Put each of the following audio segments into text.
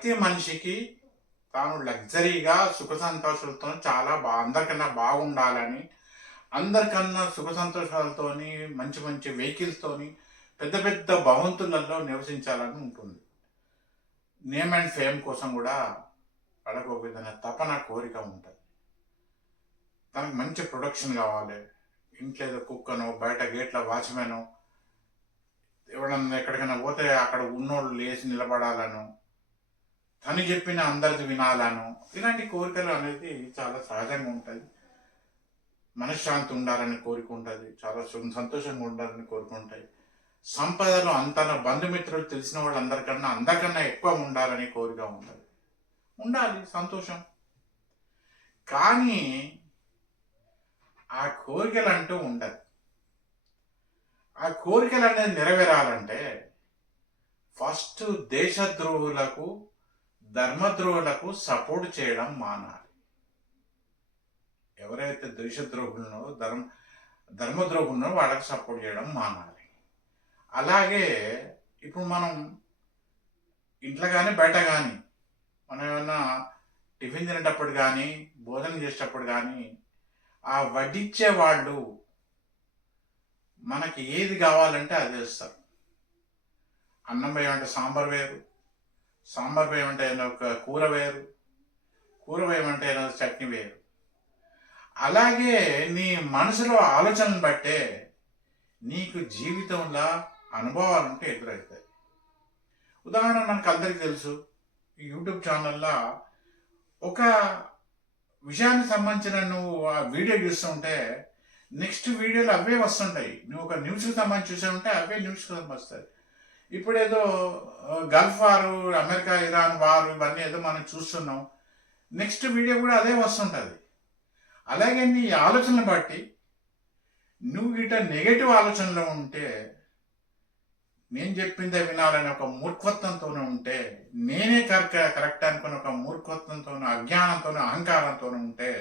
ప్రతి మనిషికి తాను లగ్జరీగా సుఖ సంతోషాలతో చాలా అందరికన్నా బాగుండాలని, అందరికన్నా సుఖ సంతోషాలతోని మంచి మంచి వెహికల్స్తోని పెద్ద పెద్ద భవంతులలో నివసించాలని ఉంటుంది. నేమ్ అండ్ ఫేమ్ కోసం కూడా వాళ్ళకు ఒక విధమైన తపన కోరిక ఉంటుంది. తనకు మంచి ప్రొడక్షన్ కావాలి. ఇంట్లో ఏదో కుక్కనో బయట గేట్ల వాచ్మెనో ఎవడన్నా ఎక్కడికైనా పోతే అక్కడ ఉన్నోళ్ళు లేచి నిలబడాలను, తను చెప్పిన అందరిది వినాలను, ఇలాంటి కోరికలు అనేది చాలా సహజంగా ఉంటుంది. మనశ్శాంతి ఉండాలని కోరిక ఉంటుంది, చాలా సంతోషంగా ఉండాలని కోరిక ఉంటాయి. సంపదలు అంతన బంధుమిత్రులు తెలిసిన వాళ్ళందరికన్నా అందరికన్నా ఎక్కువ ఉండాలని కోరిక ఉంటుంది. ఉండాలి సంతోషం. కానీ ఆ కోరికలు అంటూ ఉండదు. ఆ కోరికలు అనేది నెరవేరాలంటే ఫస్ట్ దేశద్రోహులకు ధర్మద్రోహులకు సపోర్ట్ చేయడం మానాలి. ఎవరైతే దేశద్రోహులనో ధర్మద్రోహులనో వాళ్ళకి సపోర్ట్ చేయడం మానాలి. అలాగే ఇప్పుడు మనం ఇంట్లో కానీ బయట కానీ మనం ఏమన్నా టిఫిన్ తినేటప్పుడు కానీ భోజనం చేసేటప్పుడు కానీ ఆ వడ్డిచ్చే వాళ్ళు మనకి ఏది కావాలంటే అది ఇస్తారు. అన్నం వేయమంటే సాంబార్ వేరు, సాంబార్ వేయమంటే ఒక కూర వేరు, కూర వేయమంటే చట్నీ వేరు. అలాగే నీ మనసులో ఆలోచనను బట్టే నీకు జీవితంలో అనుభవాలంటే ఎదురవుతాయి. ఉదాహరణ మనకు అందరికీ తెలుసు, ఈ యూట్యూబ్ ఛానల్లో ఒక విషయానికి సంబంధించిన నువ్వు ఆ వీడియో చూస్తుంటే నెక్స్ట్ వీడియోలు అవే వస్తుంటాయి. నువ్వు ఒక న్యూస్కి సంబంధించి చూసే ఉంటే అవే న్యూస్కి వస్తాయి. ఇప్పుడు ఏదో గల్ఫ్ వారు, అమెరికా ఇరాన్ వారు ఇవన్నీ ఏదో మనం చూస్తున్నాం, నెక్స్ట్ వీడియో కూడా అదే వస్తుంటుంది. అలాగే నీ ఆలోచనలు బట్టి నువ్వు ఇట నెగటివ్ ఆలోచనలో ఉంటే, నేను చెప్పిందే వినాలని ఒక మూర్ఖత్వంతోనే ఉంటే, నేనే కరెక్ట్ అనుకుని ఒక మూర్ఖత్వంతోనూ అజ్ఞానంతోనూ అహంకారంతోనూ ఉంటే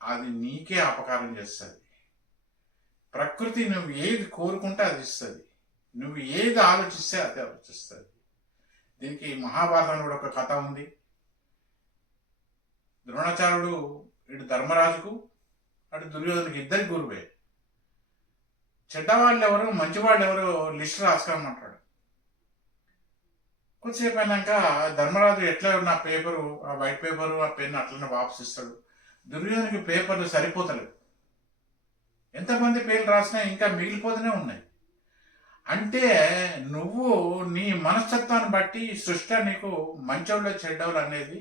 అది నీకే అపకారం చేస్తుంది. ప్రకృతి నువ్వు ఏది కోరుకుంటే అది ఇస్తుంది, నువ్వు ఏది ఆలోచిస్తే అది ఆలోచిస్తుంది. దీనికి మహాభారతంలో కూడా ఒక కథ ఉంది. ద్రోణాచార్యుడు ఇటు ధర్మరాజుకు అటు దుర్యోధనకి ఇద్దరి గురువే. చెడ్డవాళ్ళు ఎవరు మంచివాళ్ళు ఎవరు లిస్ట్ రాసుకోమంటాడు. కొద్దిసేపు అయినాక ధర్మరాజు ఎట్లా నా పేపరు, ఆ వైట్ పేపరు ఆ పెన్ను అట్లనే వాపసు ఇస్తాడు. దుర్యోధనకి పేపర్లు సరిపోతలేవు, ఎంతమంది పేర్లు రాసినా ఇంకా మిగిలిపోతూనే ఉన్నాయి. అంటే నువ్వు నీ మనస్తత్వాన్ని బట్టి సృష్టి నీకు మంచోళ్ళు చెడ్డోళ్ళు అనేది,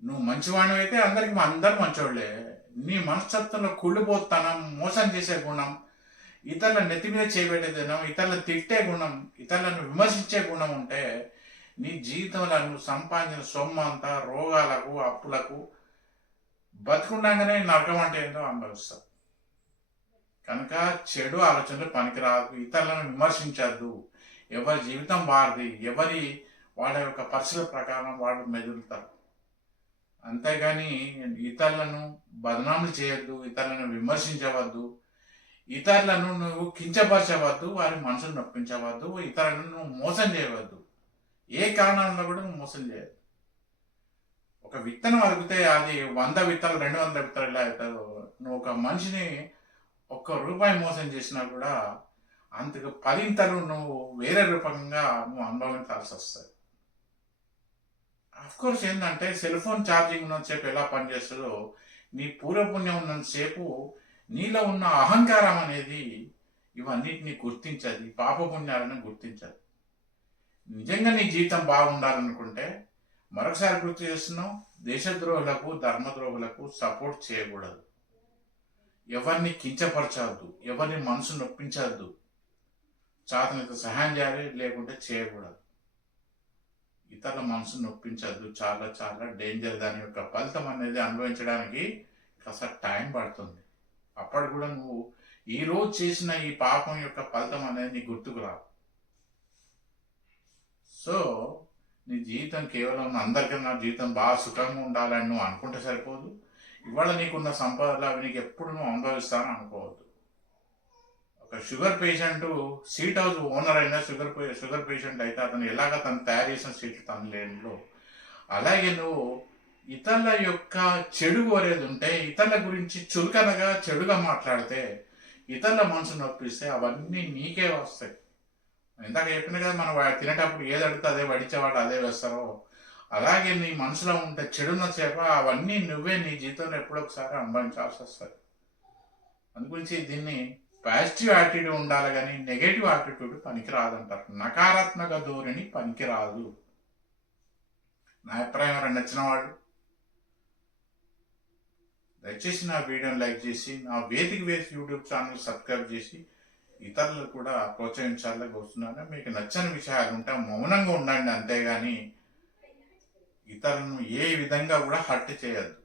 నువ్వు మంచివాడివి అయితే అందరు మంచోళ్ళే. నీ మనస్తత్వంలో కుళ్ళిపోతానం, మోసం చేసే గుణం, ఇతరుల నెత్తి మీద చేయబెట్టే గుణం, ఇతరులను తిట్టే గుణం, ఇతరులను విమర్శించే గుణం ఉంటే నీ జీవితంలో నువ్వు సంపాదించిన సొమ్ము అంతా రోగాలకు అప్పులకు బతుకుండగానే నరకం అంటే ఏంటో అనుభవిస్తావు. కనుక చెడు ఆలోచనలు పనికిరాదు, ఇతరులను విమర్శించద్దు. ఎవరి జీవితం వారిది, వాళ్ళ యొక్క పరిస్థితుల ప్రకారం వాళ్ళు మెదులుతారు. అంతేగాని ఇతరులను బదనాములు చేయొద్దు, ఇతరులను విమర్శించవద్దు, ఇతరులను నువ్వు కించపరచవద్దు, వారి మనసును నొప్పించవద్దు, ఇతరులను నువ్వు మోసం చేయవద్దు. ఏ కారణంలో కూడా నువ్వు మోసం చేయద్దు. ఒక విత్తనం అరిగితే అది 100 విత్తనాలు 200 విత్తనాలు ఇలా అవుతారు. నువ్వు ఒక మనిషిని ₹1 మోసం చేసినా కూడా అంతకు 10 నువ్వు వేరే రూపంగా నువ్వు అనుభవించాల్సి వస్తుంది. కోర్స్ ఏంటంటే సెల్ ఫోన్ ఛార్జింగ్ ఉన్నంతసేపు ఎలా పనిచేస్తుందో, నీ పూర్వపుణ్యం ఉన్నంతసేపు నీలో ఉన్న అహంకారం అనేది ఇవన్నిటిని గుర్తించదు, పాపపుణ్యాలను గుర్తించదు. నిజంగా నీ జీవితం బాగుండాలనుకుంటే మరొకసారి గుర్తు చేస్తున్నావు, దేశద్రోహులకు ధర్మద్రోహులకు సపోర్ట్ చేయకూడదు, ఎవరిని కించపరచవద్దు, ఎవరిని మనసు నొప్పించవద్దు, చాతనైతే సహాయం చేయాలి, లేకుంటే చేయకూడదు. ఇతరుల మనసు నొప్పించద్దు, చాలా చాలా డేంజర్. దాని యొక్క ఫలితం అనేది అనుభవించడానికి కాస్త టైం పడుతుంది. అప్పుడు కూడా నువ్వు ఈరోజు చేసిన ఈ పాపం యొక్క ఫలితం అనేది నీ గుర్తుకు రావు. సో నీ జీవితం కేవలం అందరికన్నా జీవితం బాగా సుఖంగా ఉండాలని నువ్వు అనుకుంటే సరిపోదు. ఇవాళ నీకున్న సంపదలు అవి నీకు ఎప్పుడు నువ్వు అనుభవిస్తానని అనుకోవద్దు. ఒక sugar patient seat house owner అయినా షుగర్ పేషెంట్ అయితే అతను ఎలాగ తను తయారు చేసిన సీట్లు తను లేనిలో, అలాగే నువ్వు ఇతరుల యొక్క చెడు కోరేది ఉంటే, ఇతరుల గురించి చులకనగా చెడుగా మాట్లాడితే, ఇతరుల మనసు నొప్పిస్తే అవన్నీ నీకే వస్తాయి. ఇందాక చెప్పిన కదా, మనం తినేటప్పుడు ఏది అడిగితే అదే వడిచేవాడు అదే వేస్తారో, అలాగే నీ మనసులో ఉంటే చెడున్న చేప అవన్నీ నువ్వే నీ జీవితంలో ఎప్పుడో ఒకసారి అనుభవించాల్సి వస్తుంది. అందుగురించి దీన్ని పాజిటివ్ యాటిట్యూడ్ ఉండాలి కానీ నెగటివ్ యాటిట్యూడ్ పనికిరాదంటారు. నకారాత్మక ధోరణి పనికిరాదు. నా అభిప్రాయం ఎవరైనా నచ్చిన వాళ్ళు దయచేసి నా వీడియోని లైక్ చేసి, నా వేదిక వేసి యూట్యూబ్ ఛానల్ సబ్స్క్రైబ్ చేసి ఇతరులు కూడా ప్రోత్సహించాలని కోరుతున్నాను. మీకు నచ్చని విషయాలు ఉంటే మౌనంగా ఉండండి, అంతేగాని ఇతరులను ఏ విధంగా కూడా హర్ట్ చేయొద్దు.